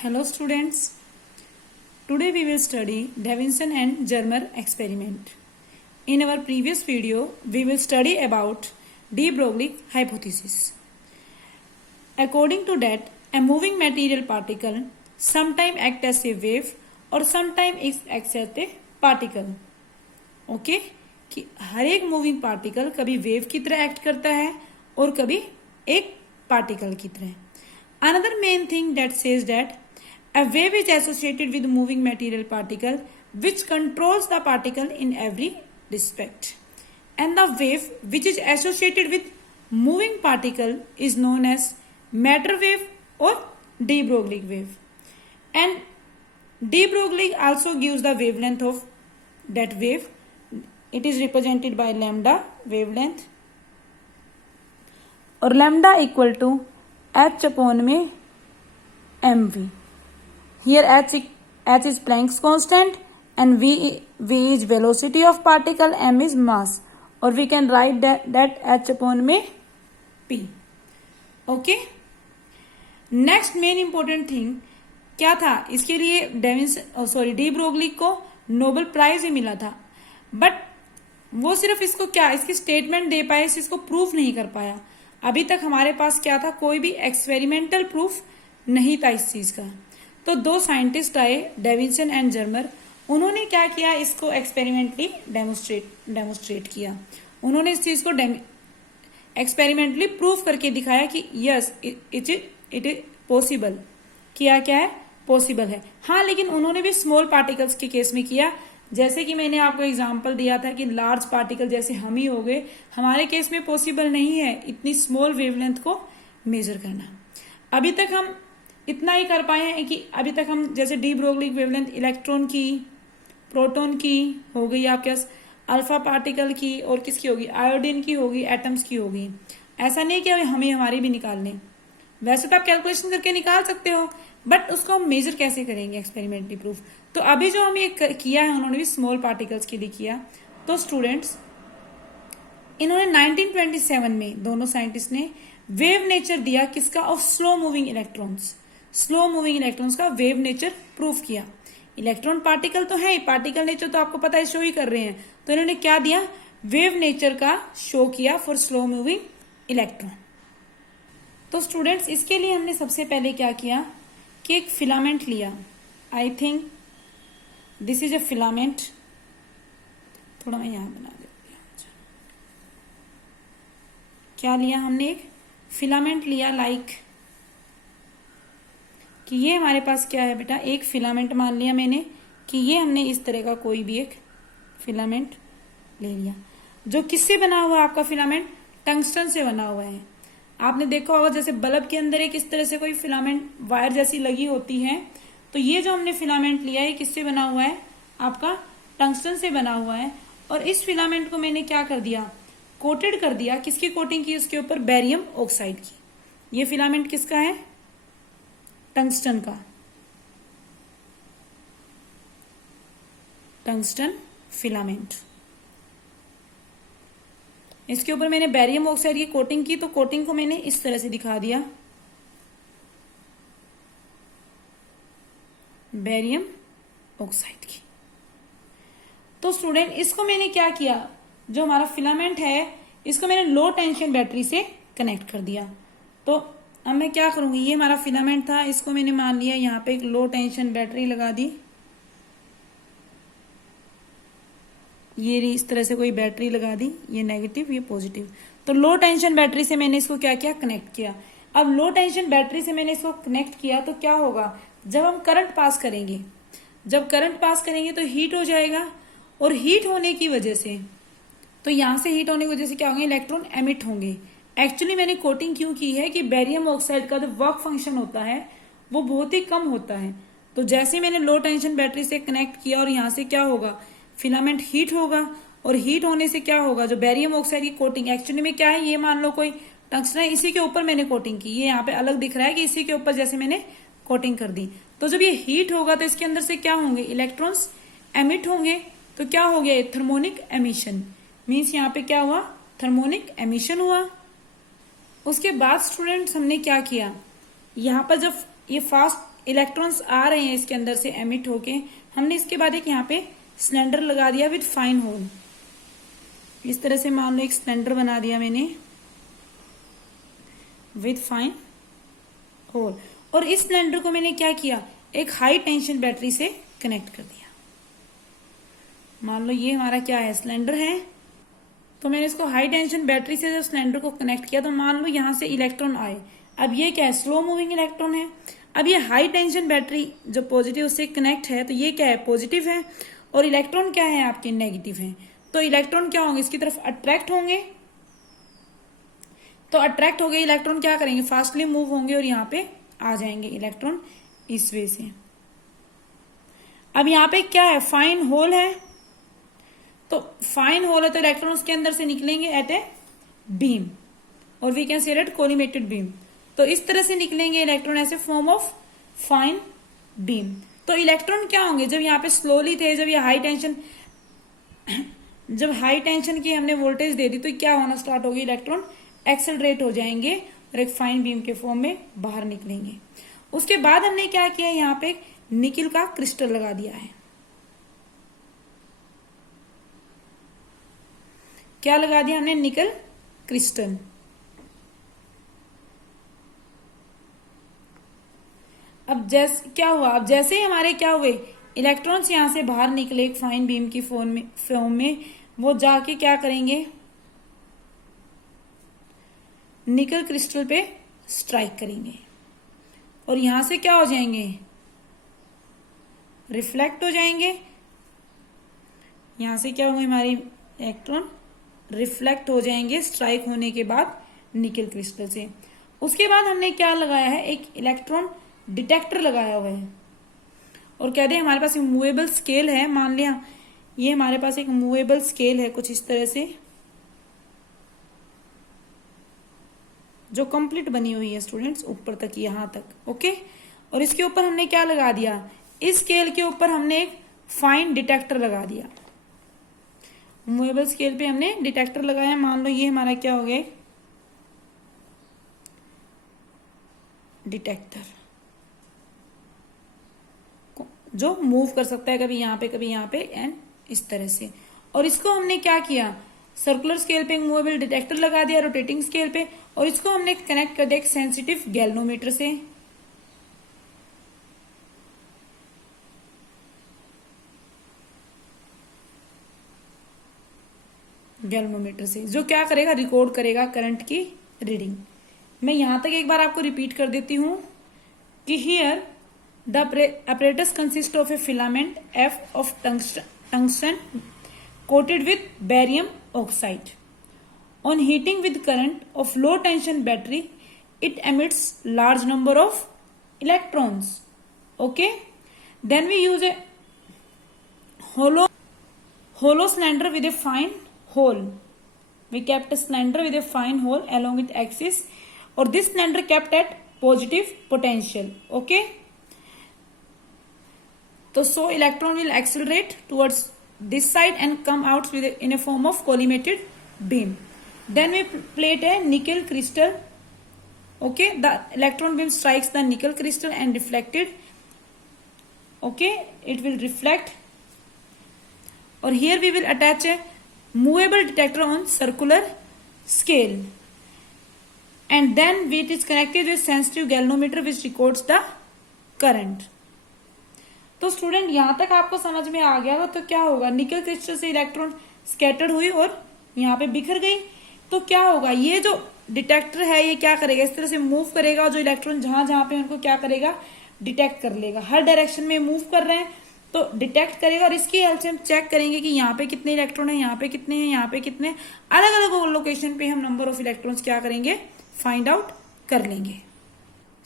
Hello students, today we will study Davinson and Germer experiment. In our previous video, we will study about de Broglie hypothesis. According to that, a moving material particle sometime act as a wave और sometime acts as a particle. Okay? कि हर एक moving particle कभी wave की तरह act करता है और कभी एक पार्टिकल की तरह. Another main thing that says that a wave is associated with moving material particle which controls the particle in every respect. And the wave which is associated with moving particle is known as matter wave or de Broglie wave. And de Broglie also gives the wavelength of that wave. It is represented by lambda wavelength और lambda equal to h upon में mv. Here h is Planck's constant and v is velocity of particle, m is mass, or we can write that h upon में p. Okay. Next main important thing क्या था, इसके लिए de Broglie को Nobel prize ही मिला था, but वो सिर्फ इसको क्या इसकी स्टेटमेंट दे पाए, इसको प्रूफ नहीं कर पाया. अभी तक हमारे पास क्या था, कोई भी एक्सपेरिमेंटल प्रूफ नहीं था इस चीज का. तो दो साइंटिस्ट आए, डेविसन एंड जर्मर. उन्होंने क्या किया, इसको एक्सपेरिमेंटली डेमोस्ट्रेट किया. उन्होंने इस चीज को एक्सपेरिमेंटली प्रूफ करके दिखाया कि यस इट इज पॉसिबल. किया क्या है, पॉसिबल है. हाँ, लेकिन उन्होंने भी स्मॉल पार्टिकल्स के केस में किया. जैसे कि मैंने आपको एग्जांपल दिया था कि लार्ज पार्टिकल जैसे हम ही हो गए, हमारे केस में पॉसिबल नहीं है इतनी स्मॉल वेवलेंथ को मेजर करना. अभी तक हम इतना ही कर पाए हैं कि अभी तक हम जैसे डी ब्रोगली वेवलेंथ इलेक्ट्रॉन की, प्रोटॉन की हो गई, आपके पास अल्फा पार्टिकल की, और किसकी होगी, आयोडीन की होगी, एटम्स की होगी. ऐसा नहीं कि हमें हमारी भी निकालने. वैसे तो आप कैलकुलेशन करके निकाल सकते हो, बट उसको हम मेजर कैसे करेंगे, एक्सपेरिमेंटली प्रूफ. तो अभी जो हमें किया है, उन्होंने भी स्मॉल पार्टिकल्स के लिए किया. तो स्टूडेंट्स, इन्होंने 1927 में दोनों साइंटिस्ट ने वेव नेचर दिया किसका, of slow moving electrons. Slow moving electrons का वेव नेचर प्रूफ किया. इलेक्ट्रॉन पार्टिकल तो है ही, पार्टिकल नेचर तो आपको पता है, शो ही कर रहे हैं. तो इन्होंने क्या दिया, वेव नेचर का शो किया फॉर स्लो मूविंग इलेक्ट्रॉन. तो स्टूडेंट्स, इसके लिए हमने सबसे पहले क्या किया कि एक फिलामेंट लिया. I think this is a filament. थोड़ा मैं यहां बना देती हूं. क्या लिया हमने, एक फिलामेंट लिया. लाइक कि ये हमारे पास क्या है बेटा, एक फिलामेंट मान लिया मैंने कि ये हमने इस तरह का कोई भी एक फिलामेंट ले लिया. जो किससे बना हुआ है आपका फिलामेंट, टंगस्टन से बना हुआ है. आपने देखा होगा जैसे बल्ब के अंदर एक इस तरह से कोई फिलामेंट वायर जैसी लगी होती है. तो ये जो हमने फिलामेंट लिया है किससे बना हुआ है, आपका टंगस्टन से बना हुआ है. और इस फिलामेंट को मैंने क्या कर दिया, कोटेड कर दिया. किसकी कोटिंग की, उसके ऊपर बेरियम ऑक्साइड की. ये फिलामेंट किसका है, टंगस्टन का, टंगस्टन फिलामेंट. इसके ऊपर मैंने बेरियम ऑक्साइड की कोटिंग की. तो कोटिंग को मैंने इस तरह से दिखा दिया, बेरियम ऑक्साइड की. तो स्टूडेंट, इसको मैंने क्या किया, जो हमारा फिलामेंट है इसको मैंने लो टेंशन बैटरी से कनेक्ट कर दिया. तो अब मैं क्या करूंगी, ये हमारा फिलामेंट था, इसको मैंने मान लिया यहाँ पे एक लो टेंशन बैटरी लगा दी. ये इस तरह से कोई बैटरी लगा दी, ये नेगेटिव ये पॉजिटिव. तो लो टेंशन बैटरी से मैंने इसको क्या किया, कनेक्ट किया. अब लो टेंशन बैटरी से मैंने इसको कनेक्ट किया तो क्या होगा, जब हम करंट पास करेंगे, जब करंट पास करेंगे तो हीट हो जाएगा. और हीट होने की वजह से, तो यहां से हीट होने की वजह से क्या होंगे, इलेक्ट्रॉन एमिट होंगे. एक्चुअली मैंने कोटिंग क्यों की है कि बेरियम ऑक्साइड का जो वर्क फंक्शन होता है वो बहुत ही कम होता है. तो जैसे मैंने लो टेंशन बैटरी से कनेक्ट किया और यहां से क्या होगा, फिलामेंट हीट होगा. और हीट होने से क्या होगा, जो बेरियम ऑक्साइड की कोटिंग एक्चुअली में क्या है, ये मान लो कोई टंगस्टन है, इसी के ऊपर मैंने कोटिंग की. ये यहाँ पे अलग दिख रहा है कि इसी के ऊपर जैसे मैंने कोटिंग कर दी. तो जब ये हीट होगा तो इसके अंदर से क्या होंगे, इलेक्ट्रॉन्स एमिट होंगे. तो क्या हो गया, थर्मोनिक एमिशन. मीन्स यहाँ पे क्या हुआ, थर्मोनिक एमिशन हुआ. उसके बाद स्टूडेंट्स हमने क्या किया, यहाँ पर जब ये फास्ट इलेक्ट्रॉन्स आ रहे हैं इसके अंदर से एमिट होके, हमने इसके बाद एक यहाँ पे सिलेंडर लगा दिया विद फाइन होल। इस तरह से मान लो एक सिलेंडर बना दिया मैंने विद फाइन होल, और इस सिलेंडर को मैंने क्या किया, एक हाई टेंशन बैटरी से कनेक्ट कर दिया। मान लो ये हमारा क्या है, सिलेंडर है, तो मैंने इसको हाई टेंशन बैटरी से जब सिलेंडर को कनेक्ट किया तो मान लो यहां से इलेक्ट्रॉन आए। अब ये क्या है, स्लो मूविंग इलेक्ट्रॉन है। अब ये हाई टेंशन बैटरी जो पॉजिटिव उससे कनेक्ट है, तो ये क्या है, पॉजिटिव है, और इलेक्ट्रॉन क्या है आपके, नेगेटिव है। तो इलेक्ट्रॉन क्या होंगे, इसकी तरफ अट्रैक्ट होंगे। तो अट्रैक्ट हो गए इलेक्ट्रॉन, क्या करेंगे, फास्टली मूव होंगे और यहाँ पे आ जाएंगे इलेक्ट्रॉन इस वे से। अब यहाँ पे क्या है, फाइन होल है, तो फाइन होल है तो इलेक्ट्रॉन उसके अंदर से निकलेंगे एट ए बीम, और we can say that collimated beam. तो इस तरह से निकलेंगे इलेक्ट्रॉन ऐसे फॉर्म ऑफ फाइन बीम। तो इलेक्ट्रॉन क्या होंगे, जब यहाँ पे स्लोली थे, जब ये हाई टेंशन की हमने वोल्टेज दे दी, तो क्या होना स्टार्ट होगी, इलेक्ट्रॉन एक्सेलरेट हो जाएंगे और एक फाइन बीम के फॉर्म में बाहर निकलेंगे। उसके बाद हमने क्या किया, यहाँ पे निकिल का क्रिस्टल लगा दिया है। क्या लगा दिया हमने, निकल क्रिस्टल। अब जैसे क्या हुआ, अब जैसे ही हमारे क्या हुए, इलेक्ट्रॉन्स यहां से बाहर निकले एक फाइन बीम की फॉर्म में, वो जाके क्या करेंगे, निकल क्रिस्टल पे स्ट्राइक करेंगे और यहां से क्या हो जाएंगे, रिफ्लेक्ट हो जाएंगे। यहां से क्या होंगे, हमारी इलेक्ट्रॉन रिफ्लेक्ट हो जाएंगे स्ट्राइक होने के बाद निकल क्रिस्टल से। उसके बाद हमने क्या लगाया है, एक इलेक्ट्रॉन डिटेक्टर लगाया हुआ है, और कहते हैं हमारे पास एक मूवेबल स्केल है। मान लिया ये हमारे पास एक मूवेबल स्केल है कुछ इस तरह से, जो कंप्लीट बनी हुई है स्टूडेंट्स, ऊपर तक यहां तक, ओके। और इसके ऊपर हमने क्या लगा दिया, इस स्केल के ऊपर हमने एक फाइन डिटेक्टर लगा दिया। मूवेबल स्केल पे हमने डिटेक्टर लगाया। मान लो ये हमारा क्या हो गया, डिटेक्टर जो मूव कर सकता है, कभी यहां पे कभी यहां पे, एंड इस तरह से। और इसको हमने क्या किया, सर्कुलर स्केल पे एक मूवेबल डिटेक्टर लगा दिया, रोटेटिंग स्केल पे, और इसको हमने कनेक्ट कर दिया एक सेंसिटिव गैल्वेनोमीटर से। गैल्वेनोमीटर से जो क्या करेगा, रिकॉर्ड करेगा करंट की रीडिंग। मैं यहां तक एक बार आपको रिपीट कर देती हूं कि here the apparatus consists of a filament F of tungsten coated with barium oxide. On heating with current of low tension battery, it emits large number of electrons. Okay, then we use a hollow cylinder with a fine hole. We kept a cylinder with a fine hole along its axis, or this cylinder kept at positive potential. Okay, so electron will accelerate towards this side and come out in a form of collimated beam. Then we plate a nickel crystal. Okay, the electron beam strikes the nickel crystal and reflected. Okay, it will reflect. Or here we will attach a movable detector on circular scale, and then it is connected with sensitive galvanometer which records the current. तो student यहां तक आपको समझ में आ गया तो क्या होगा, निकल क्रिस्टल से इलेक्ट्रॉन स्कैटर्ड हुई और यहाँ पे बिखर गई। तो क्या होगा, ये जो डिटेक्टर है ये क्या करेगा, इस तरह से मूव करेगा, और जो इलेक्ट्रॉन जहां जहां पे उनको क्या करेगा, डिटेक्ट कर लेगा। हर डायरेक्शन में मूव कर रहे हैं तो डिटेक्ट करेगा, और इसकी हेल्प से हम चेक करेंगे कि यहाँ पे कितने इलेक्ट्रॉन है, यहाँ पे कितने हैं, यहाँ पे कितने, अलग अलग लोकेशन पे हम नंबर ऑफ इलेक्ट्रॉन्स क्या करेंगे, फाइंड आउट कर लेंगे।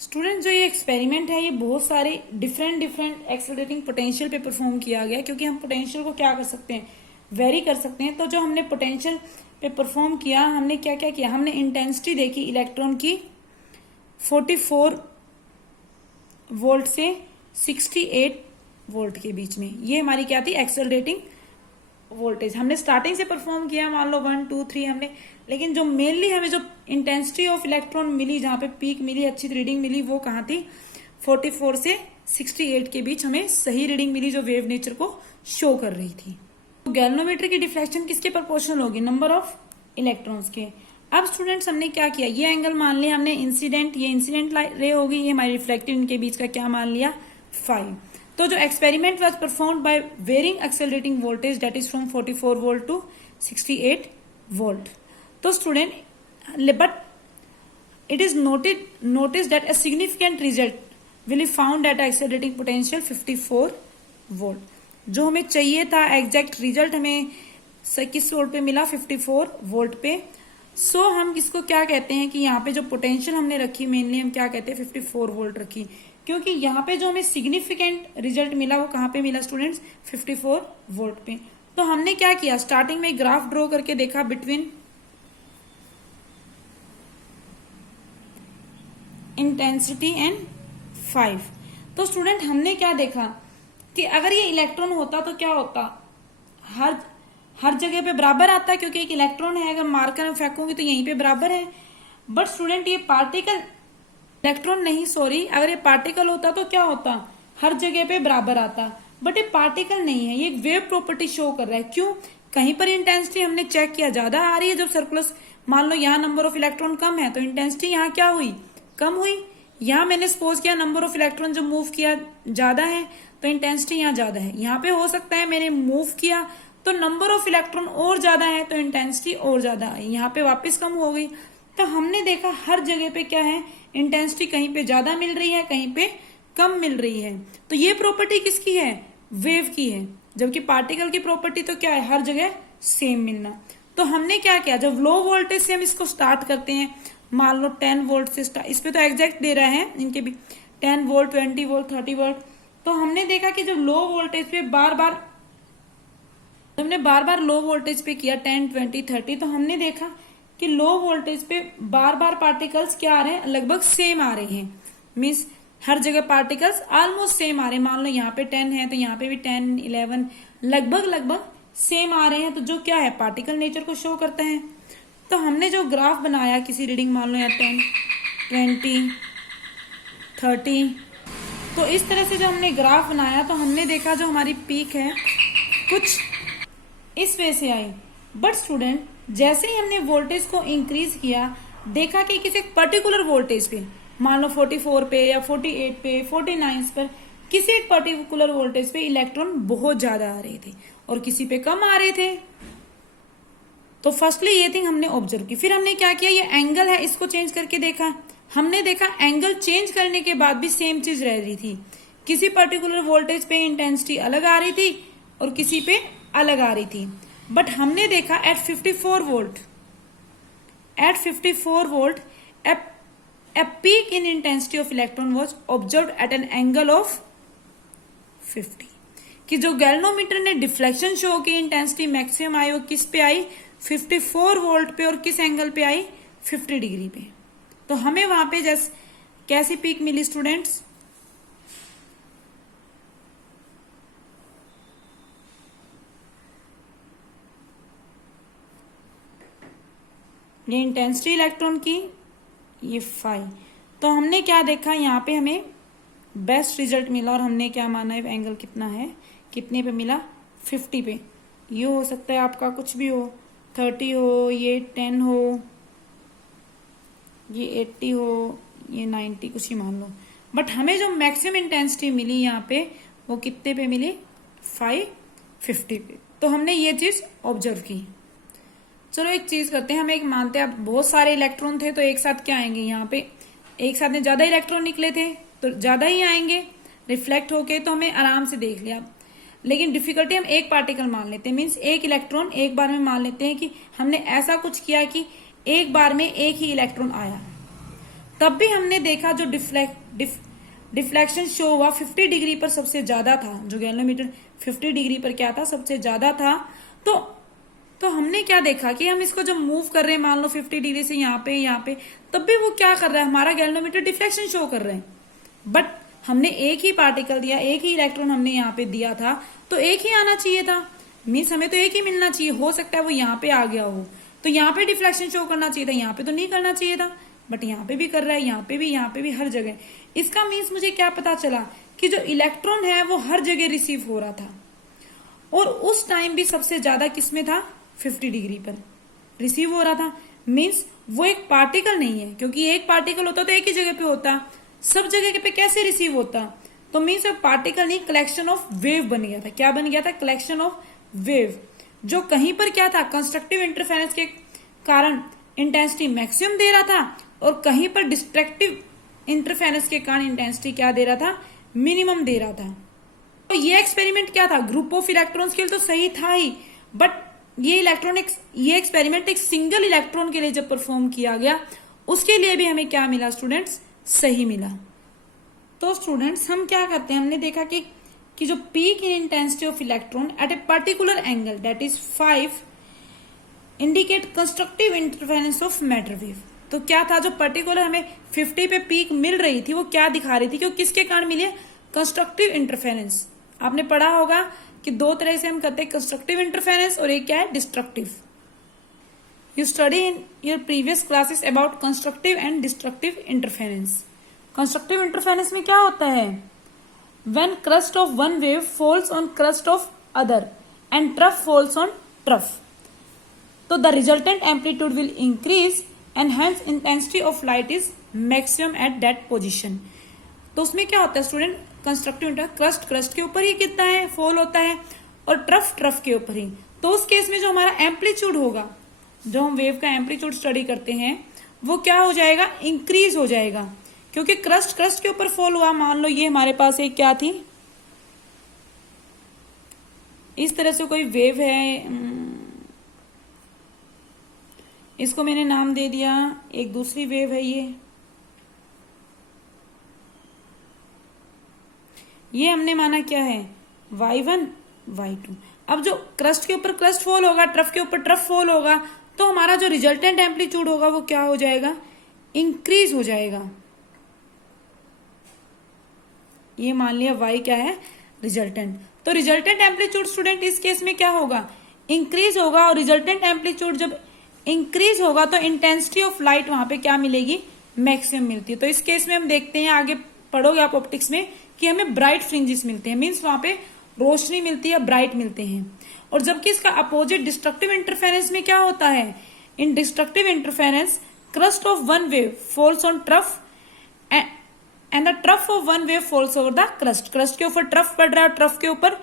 स्टूडेंट जो ये एक्सपेरिमेंट है ये बहुत सारे डिफरेंट एक्सेलरेटिंग पोटेंशियल पे परफॉर्म किया गया, क्योंकि हम पोटेंशियल को क्या कर सकते हैं, वेरी कर सकते हैं। तो जो हमने पोटेंशियल पे परफॉर्म किया, हमने क्या क्या किया, हमने इंटेंसिटी देखी इलेक्ट्रॉन की 44 वोल्ट से 68 वोल्ट के बीच में। ये हमारी क्या थी, एक्सेलरेटिंग वोल्टेज। हमने स्टार्टिंग से परफॉर्म किया, मान लो 1 2 3 हमने, लेकिन जो मेनली हमें जो इंटेंसिटी ऑफ इलेक्ट्रॉन मिली, जहां पे पीक मिली, अच्छी रीडिंग मिली, वो कहाँ थी, 44 से 68 के बीच हमें सही रीडिंग मिली जो वेव नेचर को शो कर रही थी। तो गैल्वेनोमीटर की डिफ्लेक्शन किसके प्रोपोर्शनल होगी? नंबर ऑफ इलेक्ट्रॉन्स के। अब स्टूडेंट्स हमने क्या किया, ये एंगल मान लिया हमने इंसिडेंट, ये इंसिडेंट रे होगी, ये हमारी रिफ्लेक्टिव, इनके बीच का क्या मान लिया? 5। तो जो experiment was performed by varying accelerating voltage that is from 44 volt to 68 volt. तो student but it is noticed that a significant result will be found at accelerating potential 54 volt. जो हमें चाहिए था एग्जैक्ट रिजल्ट हमें किस volt पे मिला? 54 volt पे। सो हम इसको क्या कहते हैं कि यहाँ पे जो पोटेंशियल हमने रखी मेनली हम क्या कहते हैं? 54 वोल्ट रखी, क्योंकि यहाँ पे जो हमें सिग्निफिकेंट रिजल्ट मिला वो कहाँ पे मिला स्टूडेंट्स? 54 वोल्ट पे। तो हमने क्या किया, स्टार्टिंग में ग्राफ ड्रॉ करके देखा बिटवीन इंटेंसिटी एंड 5। तो स्टूडेंट हमने क्या देखा कि अगर ये इलेक्ट्रॉन होता तो क्या होता? हर जगह पे बराबर आता है, क्योंकि एक इलेक्ट्रॉन है, अगर मारकर मैं फेंकूंगी तो यहीं पे बराबर है। बट स्टूडेंट ये पार्टिकल, इलेक्ट्रॉन नहीं सॉरी, अगर ये पार्टिकल होता तो क्या होता? हर जगह पे बराबर आता। बट ये पार्टिकल नहीं है, ये एक वेव प्रॉपर्टी शो कर रहा है। क्यों? कहीं पर इंटेंसिटी हमने चेक किया ज्यादा आ रही है, जब सर्कुलर मान लो यहाँ नंबर ऑफ इलेक्ट्रॉन कम है तो इंटेंसिटी यहाँ क्या हुई? कम हुई। यहाँ मैंने सपोज किया नंबर ऑफ इलेक्ट्रॉन जो मूव किया ज्यादा है तो इंटेंसिटी यहाँ ज्यादा है। यहाँ पे हो सकता है मैंने मूव किया तो नंबर ऑफ इलेक्ट्रॉन और ज्यादा है तो इंटेंसिटी और ज्यादा आई, यहाँ पे वापस कम हो गई। तो हमने देखा हर जगह पे क्या है, इंटेंसिटी कहीं पे ज्यादा मिल रही है, कहीं पे कम मिल रही है। तो ये प्रॉपर्टी किसकी है? वेव की है। जबकि पार्टिकल की प्रॉपर्टी तो क्या है? हर जगह सेम मिलना। तो हमने क्या किया, जब लो वोल्टेज से हम इसको स्टार्ट करते हैं, मान लो 10 वोल्ट से स्टार्ट, इस पे तो एग्जैक्ट दे रहे हैं इनके भी 10 वोल्ट, 20 वोल्ट, 30 वोल्ट। तो हमने देखा कि जब लो वोल्टेज पे हमने बार बार लो वोल्टेज पे किया 10, 20, 30, तो हमने देखा कि लो वोल्टेज पे बार बार पार्टिकल्स क्या आ रहे हैं? लगभग सेम आ रहे हैं। मीन्स हर जगह पार्टिकल्स ऑलमोस्ट सेम आ रहे हैं। मान लो यहाँ पे 10 है तो यहाँ पे भी 10, 11 लगभग सेम आ रहे हैं। तो जो क्या है? पार्टिकल नेचर को शो करता है। तो हमने जो ग्राफ बनाया किसी रीडिंग मान लो यहाँ 10, 20, 30, तो इस तरह से जो हमने ग्राफ बनाया तो हमने देखा जो हमारी पीक है कुछ इस वे से आई। बट स्टूडेंट जैसे ही हमने वोल्टेज को इंक्रीज किया, देखा कि किसी पर्टिकुलर वोल्टेज पे, मान लो 44 पे या 48 पे, 49 पर, किसी एक पर्टिकुलर वोल्टेज पे इलेक्ट्रॉन बहुत ज्यादा आ रहे थे और किसी पे कम आ रहे थे। तो फर्स्टली ये थिंग हमने ऑब्जर्व की। फिर हमने क्या किया, ये एंगल है इसको चेंज करके देखा। हमने देखा एंगल चेंज करने के बाद भी सेम चीज रह रही थी। किसी पर्टिकुलर वोल्टेज पे इंटेंसिटी अलग आ रही थी और किसी पे अलग आ रही थी। बट हमने देखा at 54 volt a peak in intensity of electron was observed at an angle of 50। कि जो गैल्वेनोमीटर ने डिफ्लेक्शन शो की इंटेंसिटी मैक्सिमम आई वो किस पे आई? 54 वोल्ट पे। और किस एंगल पे आई? 50 डिग्री पे। तो हमें वहां पे कैसी पीक मिली स्टूडेंट्स? ये इंटेंसिटी इलेक्ट्रॉन की, ये 5। तो हमने क्या देखा, यहाँ पे हमें बेस्ट रिजल्ट मिला और हमने क्या माना है एंगल कितना है, कितने पे मिला? 50 पे। ये हो सकता है आपका कुछ भी हो, 30 हो, ये 10 हो, ये 80 हो, ये 90, कुछ ही मान लो। बट हमें जो मैक्सिमम इंटेंसिटी मिली यहाँ पे वो कितने पे मिली? 550 पे। तो हमने ये चीज ऑब्जर्व की। चलो एक चीज करते हैं, हम एक मानते हैं अब बहुत सारे इलेक्ट्रॉन थे तो एक साथ क्या आएंगे, यहाँ पे एक साथ में ज्यादा इलेक्ट्रॉन निकले थे तो ज्यादा ही आएंगे रिफ्लेक्ट होके। तो हमें आराम से देख लिया। लेकिन डिफिकल्टी हम एक पार्टिकल मान लेते हैं, मीन्स एक इलेक्ट्रॉन एक बार में मान लेते हैं कि हमने ऐसा कुछ किया कि एक बार में एक ही इलेक्ट्रॉन आया। तब भी हमने देखा जो डिफ्लेक्शन शो हुआ 50 डिग्री पर सबसे ज्यादा था। जो गैल्वेनोमीटर 50 डिग्री पर क्या था? सबसे ज्यादा था। तो हमने क्या देखा कि हम इसको जब मूव कर रहे हैं मान लो 50 डिग्री से यहाँ पे, तब भी वो क्या कर रहा है? हमारा गैल्वेनोमीटर डिफ्लेक्शन शो कर रहे हैं। बट हमने एक ही पार्टिकल दिया, एक ही इलेक्ट्रॉन हमने यहाँ पे दिया था, तो एक ही आना चाहिए था। मीन्स हमें तो एक ही मिलना चाहिए। हो सकता है वो यहाँ पे आ गया हो तो यहाँ पे डिफ्लेक्शन शो करना चाहिए था, यहाँ पे तो नहीं करना चाहिए था। बट यहाँ पे भी कर रहा है, यहाँ पे भी, हर जगह। इसका मीन्स मुझे क्या पता चला कि जो इलेक्ट्रॉन है वो हर जगह रिसीव हो रहा था, और उस टाइम भी सबसे ज्यादा किसमें था, 50 डिग्री पर रिसीव हो रहा था। मीन्स वो एक पार्टिकल नहीं है, क्योंकि एक पार्टिकल होता तो एक ही जगह पे होता, सब जगह पे कैसे रिसीव होता, तो मीन्स वो पार्टिकल नहीं, कलेक्शन ऑफ वेव बन गया था। क्या बन गया था, कलेक्शन ऑफ वेव, जो कहीं पर क्या था, कंस्ट्रक्टिव इंटरफेरेंस के कारण इंटेंसिटी मैक्सिमम दे रहा था, और कहीं पर डिस्ट्रक्टिव इंटरफेरेंस के कारण इंटेंसिटी क्या दे रहा था, मिनिमम दे रहा था। तो ये एक्सपेरिमेंट क्या था, ग्रुप ऑफ इलेक्ट्रॉन्स के लिए तो सही था ही, बट ये एक्सपेरिमेंट एक सिंगल इलेक्ट्रॉन के लिए जब परफॉर्म किया गया, उसके लिए भी हमें क्या मिला स्टूडेंट्स, सही मिला। तो स्टूडेंट्स हम क्या करते हैं, हमने देखा कि जो peak in intensity of electron at a particular angle that is 5 indicate constructive interference of matter wave. तो क्या था, जो पर्टिकुलर हमें 50 पे पीक मिल रही थी वो क्या दिखा रही थी, कि वो किसके कारण मिली है, कंस्ट्रक्टिव इंटरफेरेंस। आपने पढ़ा होगा कि दो तरह से हम करते हैं, कंस्ट्रक्टिव इंटरफेरेंस और एक क्या है, destructive. You study in your previous classes about constructive and destructive interference. Constructive interference में क्या होता है, when crest of one wave falls on crest of other and trough falls on trough, तो the resultant amplitude will increase and hence intensity of light is maximum at that position. तो उसमें क्या होता है स्टूडेंट, कंस्ट्रक्टिव इंटरफेरेंस क्रस्ट के ऊपर ही कितना है, फॉल होता है, और ट्रफ के ऊपर ही। तो उस केस में जो हमारा एम्पलीट्यूड होगा, जो हम वेव का एम्पलीट्यूड स्टडी करते हैं, वो क्या हो जाएगा, इंक्रीज हो जाएगा, क्योंकि क्रस्ट के ऊपर फॉल हुआ। मान लो ये हमारे पास एक क्या थी, इस तरह से कोई वेव है, इसको मैंने नाम दे दिया, एक दूसरी वेव है ये हमने माना क्या है, y1 y2। अब जो क्रस्ट के ऊपर क्रस्ट फॉल होगा, ट्रफ के ऊपर ट्रफ फॉल होगा, तो हमारा जो रिजल्टेंट एम्पलीट्यूड होगा वो क्या हो जाएगा, इंक्रीज हो जाएगा। ये मान लिया y क्या है, रिजल्टेंट। तो रिजल्टेंट एम्पलीट्यूड स्टूडेंट इस केस में क्या होगा, इंक्रीज होगा, और रिजल्टेंट एम्पलीट्यूड जब इंक्रीज होगा तो इंटेंसिटी ऑफ लाइट वहां पे क्या मिलेगी, मैक्सिमम मिलती है। तो इस केस में हम देखते हैं, आगे पढ़ोगे आप ऑप्टिक्स में, कि हमें ब्राइट फ्रिंजेस मिलते हैं, मीन्स वहां पे रोशनी मिलती है, ब्राइट मिलते हैं। और जबकि इसका अपोजिट डिस्ट्रक्टिव इंटरफेरेंस में क्या होता है, in destructive interference crest of one wave falls on trough and the trough of one wave falls over the crest. Crest के ऊपर ट्रफ पड़ रहा है और ट्रफ के ऊपर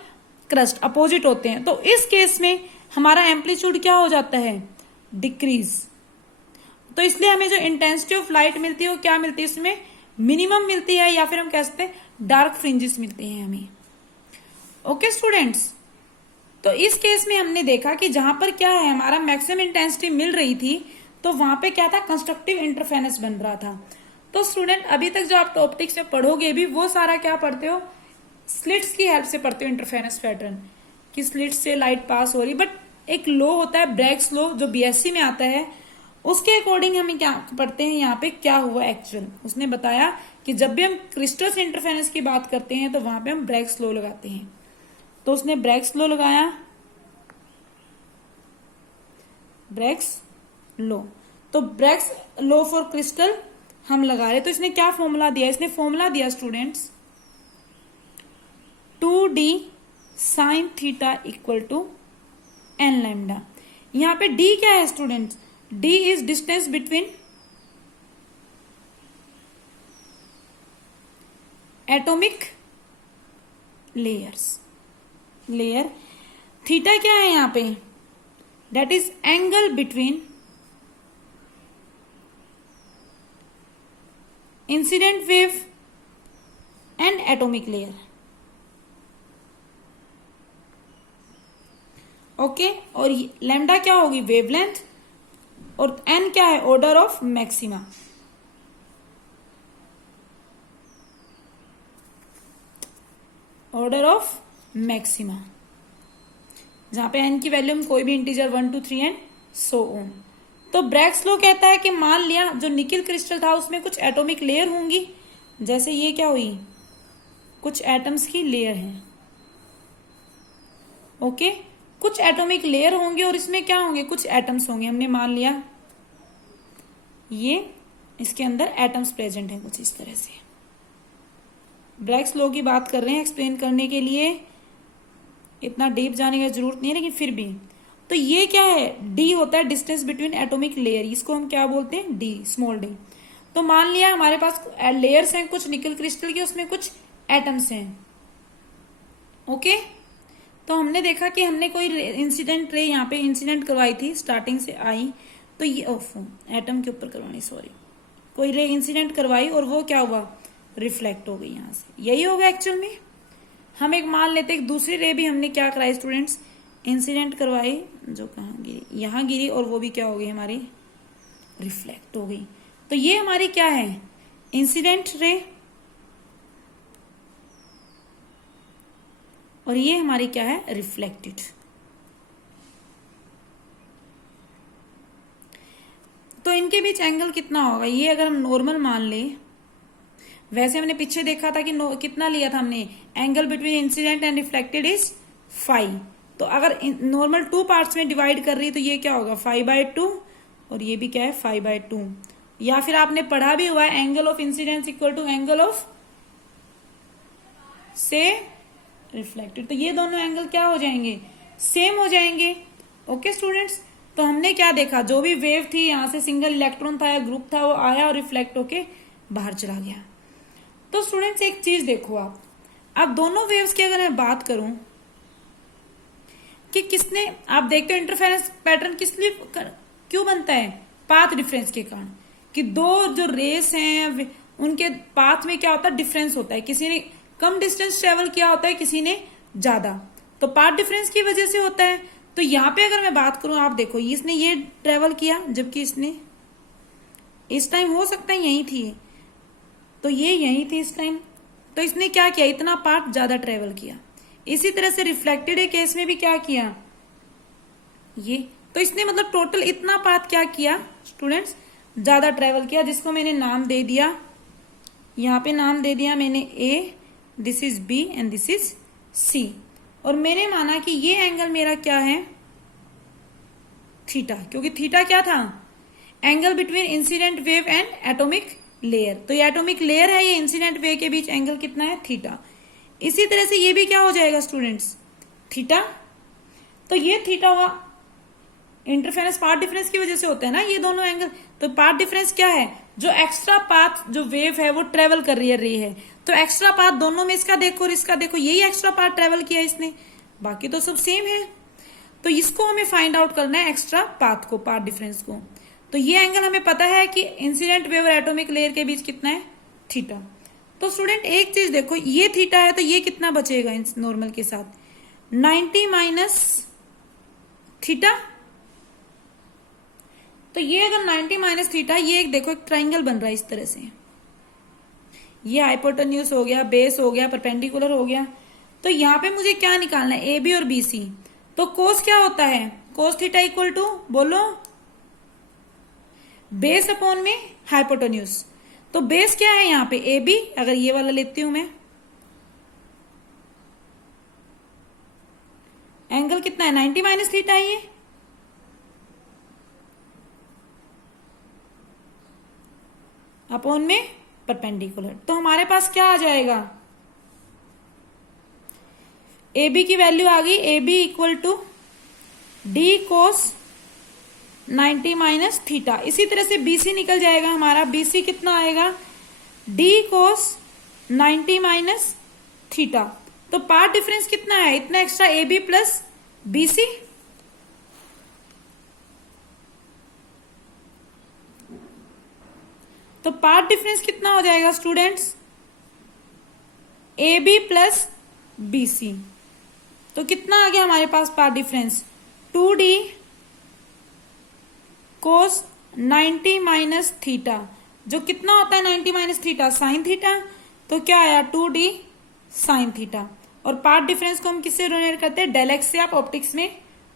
क्रस्ट, अपोजिट होते हैं। तो इस केस में हमारा एम्पलीट्यूड क्या हो जाता है, डिक्रीज। तो इसलिए हमें जो इंटेंसिटी ऑफ लाइट मिलती है वो क्या मिलती है, इसमें मिनिमम मिलती है, या फिर हम कह सकते हैं डार्क फ्रिंजेस मिलते हैं हमें। ओके स्टूडेंट्स, तो इस केस में हमने देखा कि जहां पर क्या है, हमारा मैक्सिमम इंटेंसिटी मिल रही थी, तो वहां पे क्या था, कंस्ट्रक्टिव इंटरफेरेंस बन रहा था। तो स्टूडेंट अभी तक जो आप ऑप्टिक्स में पढ़ोगे भी, वो सारा क्या पढ़ते हो, स्लिट्स की हेल्प से पढ़ते हो इंटरफेरेंस पैटर्न, कि स्लिट्स से लाइट पास हो रही। बट एक लॉ होता है ब्रैग्स लॉ, जो बीएससी में आता है, उसके अकॉर्डिंग हम क्या पढ़ते हैं, यहाँ पे क्या हुआ एक्चुअल। उसने बताया कि जब भी हम क्रिस्टल से इंटरफेरेंस की बात करते हैं तो वहां पे हम ब्रैग्स लॉ लगाते हैं। तो उसने ब्रैग्स लॉ लगाया, ब्रैग्स लॉ, तो ब्रैग्स लॉ फॉर क्रिस्टल हम लगा रहे। तो इसने क्या फॉर्मूला दिया, इसने फॉर्मूला दिया students 2d sin theta equal to n lambda. यहां पे d क्या है students, d is distance between atomic layer. Theta क्या है यहां पे, that is angle between incident wave and atomic layer. Okay, और लैम्डा क्या होगी, वेवलेंथ, और n क्या है, order of maxima. Order of maxima, जहां पे n की वैल्यू हम कोई भी इंटीजर 1 2 3 एंड सो ऑन। तो ब्रैग्स लॉ कहता है कि मान लिया जो निकिल क्रिस्टल था उसमें कुछ एटॉमिक लेयर होंगी, जैसे ये क्या हुई, कुछ एटम्स की लेयर है। ओके, कुछ एटॉमिक लेयर होंगे और इसमें क्या होंगे, कुछ एटम्स होंगे। हमने मान लिया ये इसके अंदर एटम्स प्रेजेंट हैं कुछ इस तरह से। ब्रैग्स लॉ की बात कर रहे हैं एक्सप्लेन करने के लिए, इतना डीप जाने की जरूरत नहीं है, लेकिन फिर भी। तो ये क्या है, डी होता है डिस्टेंस बिटवीन एटॉमिक लेयर, इसको हम क्या बोलते हैं, डी, स्मॉल डी। तो मान लिया हमारे पास लेयर्स हैं कुछ निकल क्रिस्टल के, उसमें कुछ एटम्स हैं, ओके। तो हमने देखा कि हमने कोई इंसिडेंट रे यहाँ पे इंसिडेंट करवाई थी, स्टार्टिंग से आई, तो ये एटम के ऊपर करवानी, सॉरी, कोई रे इंसिडेंट करवाई और वो क्या हुआ, रिफ्लेक्ट हो गई यहाँ से, यही होगा एक्चुअल में। हम एक मान लेते एक दूसरी रे भी हमने क्या कराई स्टूडेंट्स, इंसिडेंट करवाई, जो कहाँ गिरी, यहाँ गिरी, और वो भी क्या हो गई हमारी, रिफ्लेक्ट हो गई। तो ये हमारी क्या है, इंसिडेंट रे, और ये हमारी क्या है, रिफ्लेक्टेड। तो इनके बीच एंगल कितना होगा, ये अगर हम नॉर्मल मान ले, वैसे हमने पीछे देखा था कि कितना लिया था हमने, angle between incident and reflected is 5। तो अगर नॉर्मल 2 पार्ट्स में डिवाइड कर रही तो ये क्या होगा 5/2, और ये भी क्या है 5/2। या फिर आपने पढ़ा भी हुआ है angle of incidence equal to angle of से रिफ्लेक्टेड। तो ये दोनों एंगल क्या हो जाएंगे, सेम हो जाएंगे, ओके स्टूडेंट्स। तो हमने क्या देखा, जो भी वेव थी यहां से सिंगल इलेक्ट्रॉन था या ग्रुप था, वो आया और रिफ्लेक्ट होके बाहर चला गया। तो स्टूडेंट्स एक चीज देखो आप, अब दोनों वेव्स की अगर मैं बात करूं कि किसने, आप देखते हो इंटरफेरेंस पैटर्न किस लिए क्यों बनता है, पाथ डिफरेंस के कारण, कि दो जो रेस हैं उनके पाथ में क्या होता है, डिफरेंस होता है, किसी ने कम डिस्टेंस ट्रेवल किया होता है, किसी ने ज्यादा, तो पाथ डिफरेंस की वजह से होता है। तो यहाँ पे अगर मैं बात करूं, आप देखो इसने ये ट्रेवल किया, जबकि इसने इस टाइम हो सकता है यही थी, तो ये यही थी इस टाइम, तो इसने क्या किया, इतना पार्ट ज्यादा ट्रेवल किया। इसी तरह से रिफ्लेक्टेड केस में भी क्या किया, ये, तो इसने मतलब टोटल इतना पाथ क्या किया स्टूडेंट्स, ज्यादा ट्रेवल किया, जिसको मैंने नाम दे दिया, यहाँ पे नाम दे दिया मैंने A, this is B and this is C. और मैंने माना कि ये एंगल मेरा क्या है, थीटा, क्योंकि थीटा क्या था, angle between incident wave and atomic layer. तो ये एटॉमिक लेयर है, ये इंसिडेंट वेव के बीच एंगल कितना है, थीटा। इसी तरह से ये भी क्या हो जाएगा स्टूडेंट्स, थीटा। तो ये थीटा हुआ, इंटरफेरेंस पाथ डिफरेंस की वजह से होता है ना ये दोनों एंगल। तो पाथ डिफरेंस क्या है, जो एक्स्ट्रा पाथ जो वेव है वो ट्रेवल कर रही है, तो एक्स्ट्रा पाथ दोनों में, इसका देखो और इसका देखो, यही एक्स्ट्रा पाथ ट्रेवल किया इसने, बाकी तो सब सेम है। तो इसको हमें फाइंड आउट करना है, एक्स्ट्रा पाथ को, पाथ डिफरेंस को। तो ये एंगल हमें पता है कि इंसिडेंट वेव और एटॉमिक लेयर के बीच कितना है, थीटा। तो स्टूडेंट एक चीज देखो, ये थीटा है तो ये कितना बचेगा नॉर्मल के साथ, 90 माइनस थीटा। तो ये अगर 90 माइनस थीटा, ये एक देखो एक ट्राइंगल बन रहा है इस तरह से, ये हाइपोटेन्यूज हो गया, बेस हो गया, परपेंडिकुलर हो गया। तो यहाँ पे मुझे क्या निकालना है, ए बी और बी सी। तो कोस क्या होता है, कोस थीटा इक्वल टू, बोलो, बेस अपॉन में हाइपोटेन्यूज। तो बेस क्या है यहाँ पे, ए बी, अगर ये वाला लेती हूं मैं, एंगल कितना है 90 माइनस थीटा है ये, अपॉन में परपेंडिकुलर। तो हमारे पास क्या आ जाएगा, ए बी की वैल्यू आ गई, A B equal to D cos 90 minus theta. इसी तरह से बीसी निकल जाएगा हमारा, बीसी कितना आएगा, डी कोस 90 माइनस थीटा। तो पार्ट डिफरेंस कितना है, इतना extra A B plus BC. तो पार्ट डिफरेंस कितना हो जाएगा students, A B plus B C. तो कितना आ गया हमारे पास part difference, 2d cos 90 minus theta, जो कितना होता है 90 माइनस थीटा, साइन थीटा। तो क्या आया 2d साइन थीटा। और पार्ट डिफरेंस को हम किससे डोनेट करते हैं, डेल एक्स से, आप ऑप्टिक्स में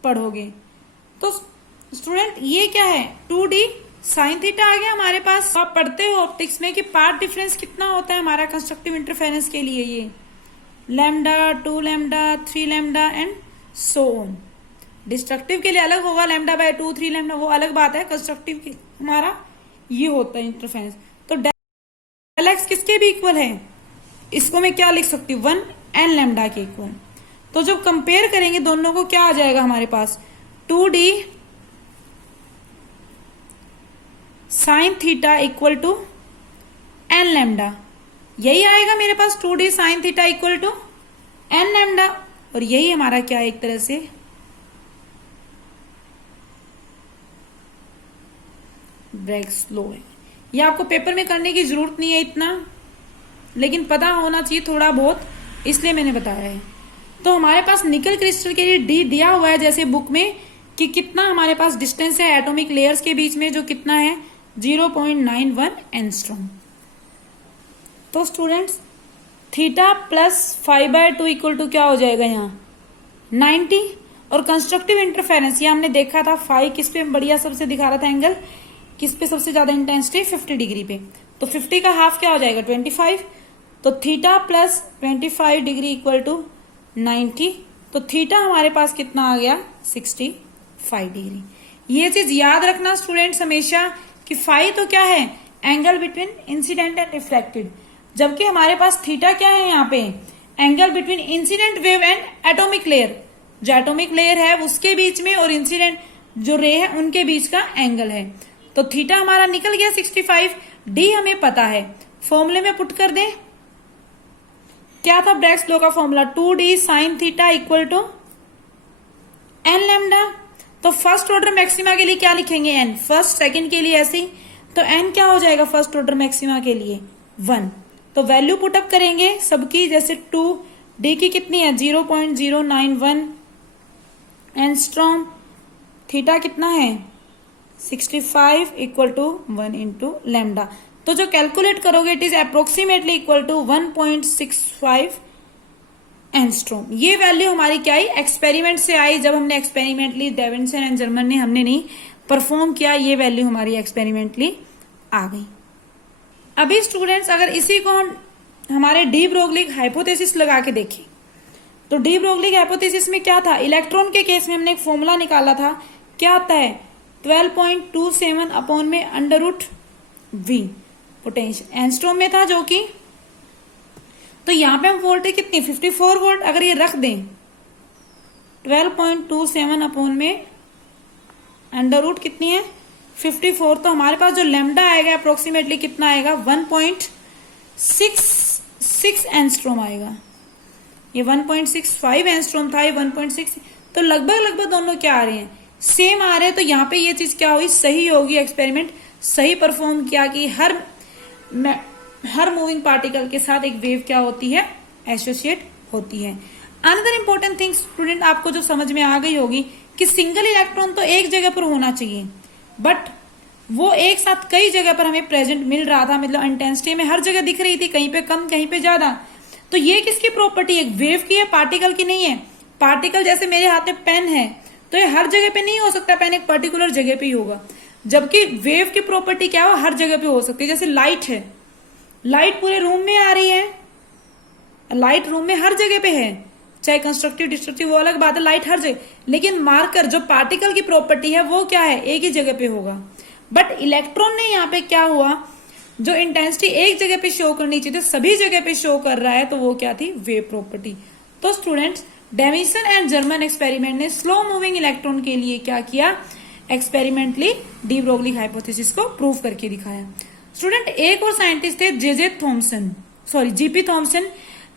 पढ़ोगे। तो स्टूडेंट ये क्या है, 2d साइन थीटा आ गया हमारे पास। आप पढ़ते हो ऑप्टिक्स में कि पार्ट डिफरेंस कितना होता है हमारा कंस्ट्रक्टिव इंटरफेरेंस के लिए, ये lambda, 2 lambda, 3 lambda and so on. Destructive के लिए अलग होगा, लैम्डा बाय 2, 3 लैम्डा, वो अलग बात है। कंस्ट्रक्टिव के हमारा ये होता है इंटरफेरेंस। तो डेल एक्स किसके भी इक्वल है, इसको मैं क्या लिख सकती हूँ 1 एन लैम्डा के इक्वल। तो जब कंपेयर करेंगे दोनों को क्या आ जाएगा हमारे पास 2d sine theta equal to N lambda, यही आएगा मेरे पास 2d sine theta equal to N lambda. और यही हमारा क्या है एक तरह से ब्रैग्स लॉ है। ये आपको पेपर में करने की जरूरत नहीं है इतना, लेकिन पता होना चाहिए थोड़ा बहुत, इसलिए मैंने बताया है। तो हमारे पास निकल क्रिस्टल के लिए डी दिया हुआ है जैसे बुक में कि कितना हमारे पास डिस्टेंस है एटॉमिक लेयर्स के बीच में, जो कितना है 0.91 एंगस्ट्रॉम। तो students theta plus 5/2 equal to क्या हो जाएगा यहाँ 90। और कंस्ट्रक्टिव इंटरफेरेंस ये हमने देखा था फाई किस पे बढ़िया सबसे दिखा रहा था एंगल, किस पे सबसे ज्यादा इंटेंसिटी 50 डिग्री पे। तो 50 का हाफ क्या हो जाएगा 25। तो theta plus 25 degree equal to 90। तो थीटा हमारे पास कितना आ गया 65 डिग्री। ये चीज याद रखना स्टूडेंट्स हमेशा कि फाई तो क्या है angle between incident and reflected, जबकि हमारे पास थीटा क्या है यहाँ पे angle between incident wave and atomic layer. जो एटॉमिक लेयर है उसके बीच में और इंसिडेंट जो रे है उनके बीच का एंगल है। तो थीटा हमारा निकल गया 65, डी हमें पता है, फॉर्मूले में पुट कर दे। क्या था ब्रैग्स लॉ का formula 2d sine theta equal to N lambda. तो फर्स्ट ऑर्डर मैक्सिमा के लिए क्या लिखेंगे एन, फर्स्ट सेकंड के लिए ऐसे ही। तो एन क्या हो जाएगा फर्स्ट ऑर्डर मैक्सिमा के लिए 1। तो वैल्यू पुटअप करेंगे सबकी, जैसे 2 डी की कितनी है 0.091 एंगस्ट्रॉम, थीटा कितना है 65 इक्वल टू 1 इंटू लैम्डा। तो जो कैलकुलेट करोगे it is approximately equal to 1.65 angstrom. ये वैल्यू हमारी क्या आई एक्सपेरिमेंट से आई, जब हमने एक्सपेरिमेंटली डेविडसन एंड जर्मन ने हमने नहीं परफॉर्म किया, ये वैल्यू हमारी एक्सपेरिमेंटली आ गई। अभी स्टूडेंट्स अगर इसी को हमारे डी ब्रोगली हाइपोथेसिस लगा के देखें तो डी ब्रोगली हाइपोथेसिस में क्या था, इलेक्ट्रॉन के केस में हमने एक फॉर्मूला निकाला था, क्या आता है 12.27 अपॉन में under root V potential angstrom में था जो कि, तो यहां पे हम वोल्टेज कितनी 54 वोल्ट अगर ये रख दें 12.27 अपॉन में अंडर रूट कितनी है 54, तो हमारे पास जो लैम्डा आएगा अप्रोक्सीमेटली कितना आएगा 1.66 एंगस्ट्रॉम आएगा। ये 1.65 एंगस्ट्रॉम था, ये 1.6, तो लगभग दोनों क्या आ रहे हैं सेम आ रहे हैं। तो यहाँ पे ये चीज क्या हुई सही होगी, एक्सपेरिमेंट सही परफॉर्म किया कि हर मूविंग पार्टिकल के साथ एक वेव क्या होती है एसोसिएट होती है। अनदर इंपॉर्टेंट थिंग स्टूडेंट आपको जो समझ में आ गई होगी कि सिंगल इलेक्ट्रॉन तो एक जगह पर होना चाहिए, बट वो एक साथ कई जगह पर हमें प्रेजेंट मिल रहा था, मतलब इंटेंसिटी में हर जगह दिख रही थी, कहीं पे कम कहीं पे ज्यादा। तो ये किसकी प्रॉपर्टी है वेव की है, पार्टिकल की नहीं है। पार्टिकल जैसे मेरे हाथ में पेन है तो ये हर जगह पे नहीं हो सकता, पेन एक पर्टिकुलर जगह पे ही होगा, जबकि वेव की प्रॉपर्टी क्या हो हर जगह पे हो सकती है। जैसे लाइट है, लाइट पूरे रूम में आ रही है, लाइट रूम में हर जगह पे है, चाहे कंस्ट्रक्टिव डिस्ट्रक्टिव वो अलग बात है, लाइट हर जगह, लेकिन मार्कर जो पार्टिकल की प्रॉपर्टी है वो क्या है एक ही जगह पे होगा। बट इलेक्ट्रॉन ने यहाँ पे क्या हुआ जो इंटेंसिटी एक जगह पे शो करनी चाहिए सभी जगह पे शो कर रहा है, तो वो क्या थी वेव प्रॉपर्टी। तो students Davisson and German experiment ने स्लो मूविंग इलेक्ट्रॉन के लिए क्या किया एक्सपेरिमेंटली डी ब्रोगली हाइपोथेसिस को प्रूव करके दिखाया। स्टूडेंट एक और साइंटिस्ट थे जीपी थॉमसन।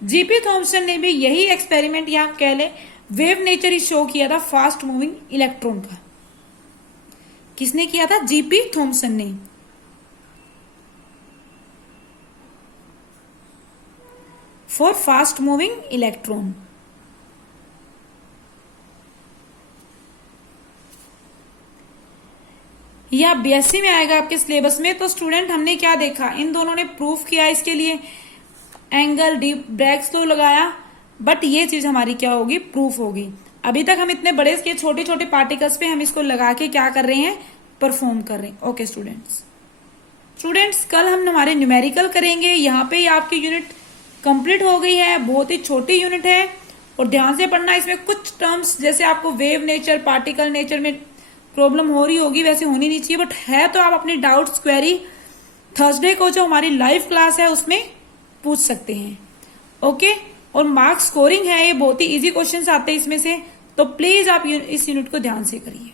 जीपी थॉमसन ने भी यही एक्सपेरिमेंट या कह ले वेव नेचर ही शो किया था फास्ट मूविंग इलेक्ट्रॉन का। किसने किया था जीपी थॉमसन ने। For fast moving electron. यह बीएससी में आएगा आपके सिलेबस में। तो स्टूडेंट हमने क्या देखा, इन दोनों ने प्रूफ किया, इसके लिए एंगल डी ब्रैग्स लॉ लगाया, बट ये चीज हमारी क्या होगी प्रूफ होगी। अभी तक हम इतने बड़े के छोटे छोटे पार्टिकल्स पे हम इसको लगा के क्या कर रहे हैं परफॉर्म कर रहे हैं। ओके स्टूडेंट्स कल हम हमारे न्यूमेरिकल करेंगे। यहाँ पे आपकी यूनिट कंप्लीट हो गई है, बहुत ही छोटी यूनिट है और ध्यान से पढ़ना। इसमें कुछ टर्म्स जैसे आपको वेव नेचर पार्टिकल नेचर में प्रॉब्लम हो रही होगी वैसे होनी नहीं चाहिए, बट है तो आप अपनी डाउट्स क्वेरी थर्सडे को जो हमारी लाइव क्लास है उसमें पूछ सकते हैं। ओके, और मार्क्स स्कोरिंग है, ये बहुत ही इजी क्वेश्चंस आते हैं इसमें से, तो प्लीज आप इस यूनिट को ध्यान से करिए।